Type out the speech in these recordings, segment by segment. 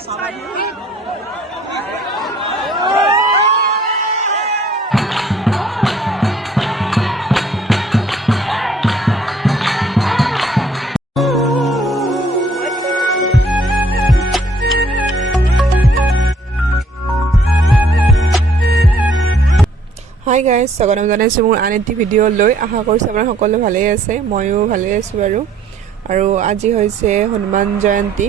Hi guys, স্বাগতম জনাইছো মোৰ আন এটি ভিডিঅ' লৈ। আশা কৰিছো আপোনালোক সকলো ভালেই আছে, ময়ো ভালেই আছো আৰু আজি হৈছে হনুমান জয়ন্তী।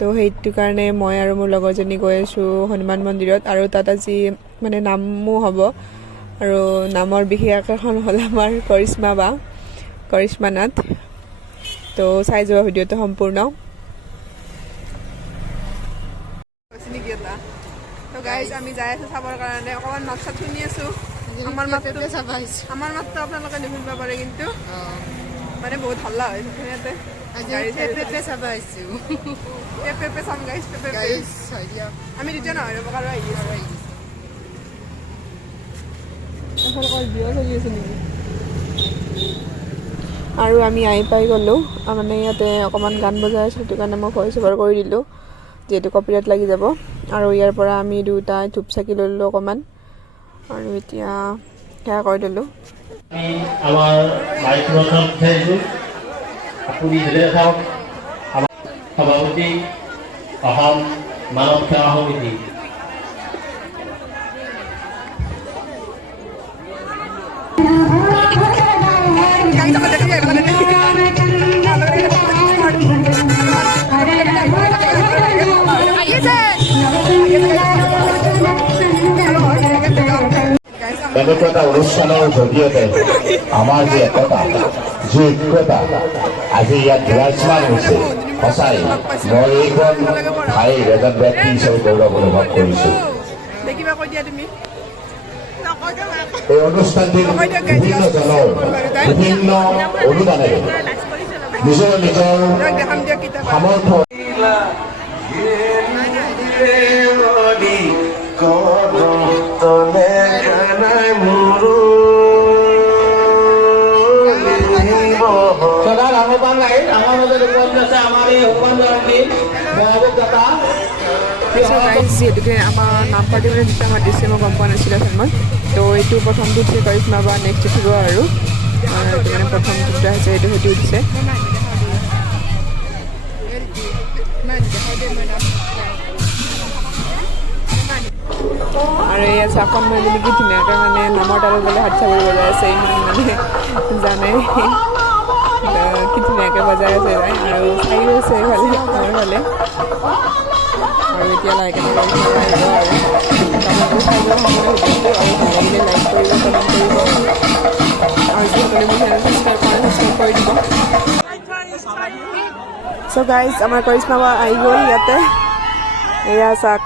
তো সেইটো কাৰণে মই আৰু মোৰ লগৰজনী গৈ আছো হনুমান মন্দিৰত আৰু তাত আজি মানে নামো হ'ব আৰু নামৰ বিশেষ আকৰ্ষণ হ'ল আমাৰ karishmanath। তো চাই যোৱা ভিডিঅ'টো সম্পূৰ্ণ। তো গাইজ আমি যাই আছো চাবৰ কাৰণে, অকণমান মাত চাত শুনি আছো। আমাৰ মাতটো আপোনালোকে নুশুনিব পাৰে, কিন্তু মানে বহুত হাল্লা হৈ থাকে ইয়াতে। আমি দুটা নহয় ৰ'ব আৰু আহি আছো নেকি। আৰু আমি আহি পাই গ'লোঁ, মানে ইয়াতে অকণমান গান বজাই আছোঁ, সেইটো কাৰণে মই ভইচ অভাৰ কৰি দিলোঁ যিহেতু কপিৰাইট লাগি যাব। আৰু ইয়াৰ পৰা আমি দুটাই ধূপ চাকি ল'লোঁ অকণমান, আৰু এতিয়া সেয়া কৰি দিলোঁ। আমাৰ সভাপতি অসম মানৱ সেৱা সমিতি এনেকুৱা এটা অনুষ্ঠানৰ জৰিয়তে আমাৰ যি একতা, যি ঐক্যতা আজি ইয়াত বিৰাজমান হৈছে, সঁচাই মই এইখন ঠাইৰ এজন ব্যক্তি হিচাপে গৌৰৱ অনুভৱ কৰিছোঁ। এই অনুষ্ঠানটিৰ বিভিন্ন জনৰ বিভিন্ন অনুদানেৰে নিজৰ নিজৰ সামৰ্থ্য যিহেতুকে আমাৰ নাম পাৰ্টি মানে দুটা মাতিছে, মই গম পোৱা নাছিলোঁ মই। তো এইটো প্ৰথমটো উঠিছে কৰিশ্মা বা নেক্সট উঠিব আৰু এইটো মানে প্ৰথম দুটা হৈছে, সেইটো উঠিছে। আৰু এয়া চাকন মই বুলি কি ধুনীয়াকৈ মানে নামৰ তালত গ'লে হাত চাবৰি বজাই আছে, ইমান মানে জানে কি ধুনীয়াকৈ বজাই আছে আৰু চাইও আছে এইফালে ভালে। আৰু এতিয়া লাইক আহিব আৰু চাই যোৱা সময় ভিডিঅ'টো, আৰু ভাল লাগিলে লাইক কৰিব, কমেণ্ট কৰিব, আৰু যিসকলে মোৰ চেনেল ছাবস্ক্ৰাইব কৰি দিব। চ' গাইজ আমাৰ কৰিশ্মা বা আহি গ'ল ইয়াতে, এয়া চাওক।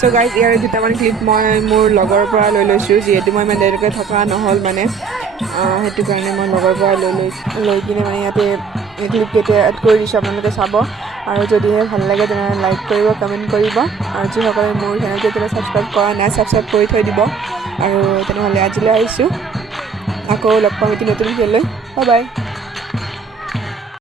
চ' গাইজ ইয়াৰ দুটামান ক্লিপ মই মোৰ লগৰ পৰা লৈ লৈছোঁ, যিহেতু মই ইমান দেৰিলৈকে থকা নহ'ল মানে, সেইটো কাৰণে মই লগৰ পৰা লৈ কিনে মানে ইয়াতে ক্লিপকেইটা এড কৰি দিছোঁ, আপোনালোকে চাব। আৰু যদিহে ভাল লাগে তেনেহ'লে লাইক কৰিব, কমেণ্ট কৰিব, আৰু যিসকলে মোৰ চেনেলটো এতিয়ালৈ ছাবস্ক্ৰাইব কৰা নাই ছাবস্ক্ৰাইব কৰি থৈ দিব। আৰু তেনেহ'লে আজিলৈ আহিছোঁ, আকৌ লগ পাম এটি নতুন ভিডিঅ'লৈ। Bye bye.